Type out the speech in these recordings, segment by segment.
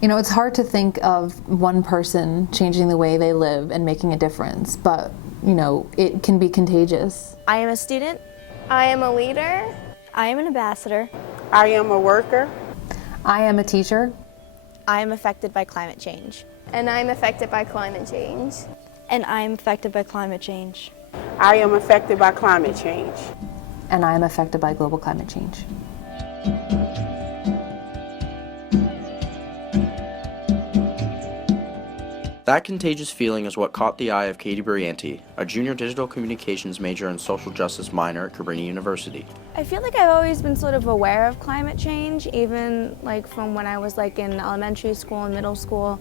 You know, it's hard to think of one person changing the way they live and making a difference, but, you know, it can be contagious. I am a student. I am a leader. I am an ambassador. I am a worker. I am a teacher. I am affected by climate change. And I'm affected by climate change. And I am affected by climate change. I am affected by climate change. And I am affected by global climate change. That contagious feeling is what caught the eye of Katie Brianti, a junior digital communications major and social justice minor at Cabrini University. I feel like I've always been sort of aware of climate change, even like from when I was like in elementary school and middle school.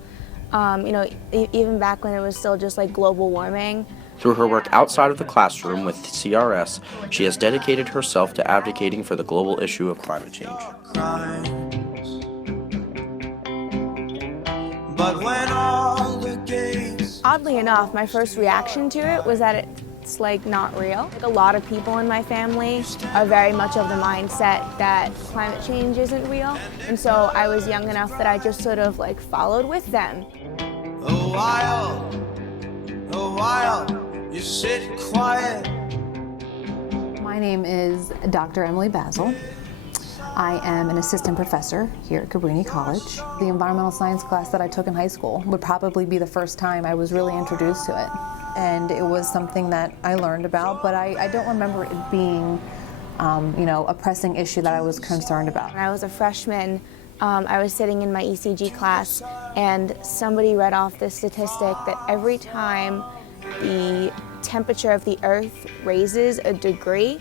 Even back when it was still just like global warming. Through her work outside of the classroom with CRS, she has dedicated herself to advocating for the global issue of climate change. But when all the gates... Oddly enough, my first reaction to it was that it's like not real. Like, a lot of people in my family are very much of the mindset that climate change isn't real. And so I was young enough that I just sort of like followed with them. A while, you sit quiet. My name is Dr. Emily Basil. I am an assistant professor here at Cabrini College. The environmental science class that I took in high school would probably be the first time I was really introduced to it. And it was something that I learned about, but I don't remember it being a pressing issue that I was concerned about. When I was a freshman, I was sitting in my ECG class and somebody read off this statistic that every time the temperature of the earth raises a degree,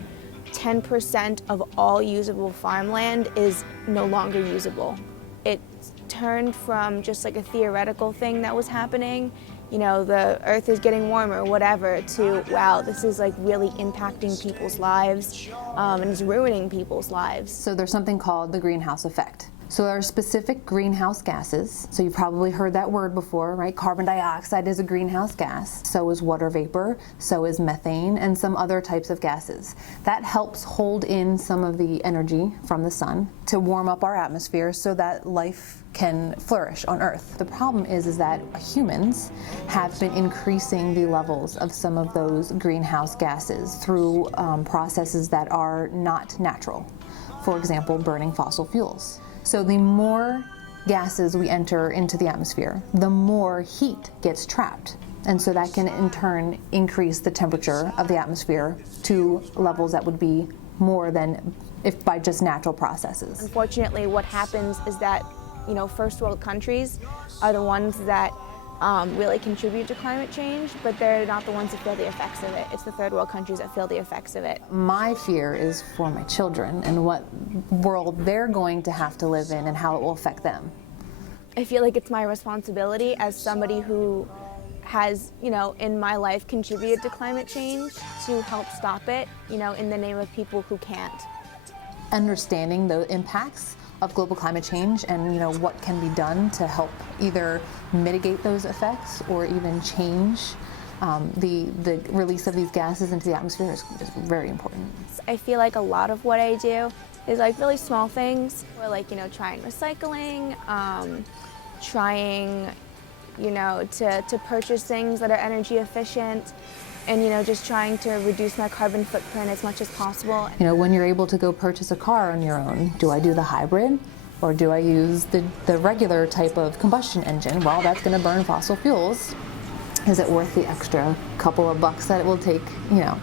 10% of all usable farmland is no longer usable. It turned from just like a theoretical thing that was happening, you know, the earth is getting warmer, whatever, to wow, this is like really impacting people's lives and it's ruining people's lives. So there's something called the greenhouse effect. So there are specific greenhouse gases. So you've probably heard that word before, right? Carbon dioxide is a greenhouse gas. So is water vapor, so is methane, and some other types of gases. That helps hold in some of the energy from the sun to warm up our atmosphere so that life can flourish on Earth. The problem is that humans have been increasing the levels of some of those greenhouse gases through processes that are not natural. For example, burning fossil fuels. So the more gases we enter into the atmosphere, the more heat gets trapped. And so that can in turn increase the temperature of the atmosphere to levels that would be more than if by just natural processes. Unfortunately, what happens is that, you know, first world countries are the ones that really contribute to climate change, but they're not the ones that feel the effects of it. It's the third world countries that feel the effects of it. My fear is for my children and what world they're going to have to live in and how it will affect them. I feel like it's my responsibility as somebody who has, you know, in my life contributed to climate change to help stop it, you know, in the name of people who can't. Understanding the impacts of global climate change and, you know, what can be done to help either mitigate those effects or even change the release of these gases into the atmosphere is very important. I feel like a lot of what I do is like really small things, or like, you know, trying recycling, trying, you know, to purchase things that are energy efficient, and, you know, just trying to reduce my carbon footprint as much as possible. You know, when you're able to go purchase a car on your own, do I do the hybrid or do I use the regular type of combustion engine? Well, that's going to burn fossil fuels. Is it worth the extra couple of bucks that it will take, you know,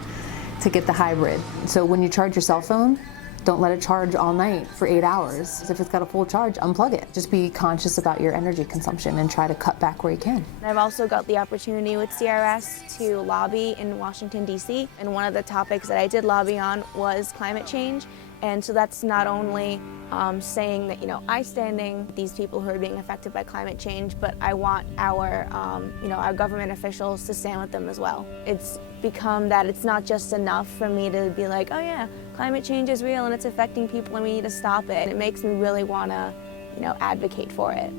to get the hybrid? So when you charge your cell phone, don't let it charge all night for 8 hours. If it's got a full charge, unplug it. Just be conscious about your energy consumption and try to cut back where you can. I've also got the opportunity with CRS to lobby in Washington, D.C. And one of the topics that I did lobby on was climate change. And so that's not only saying that, you know, I standing these people who are being affected by climate change, but I want our, our government officials to stand with them as well. It's become that it's not just enough for me to be like, oh yeah, climate change is real and it's affecting people and we need to stop it. And it makes me really want to, you know, advocate for it.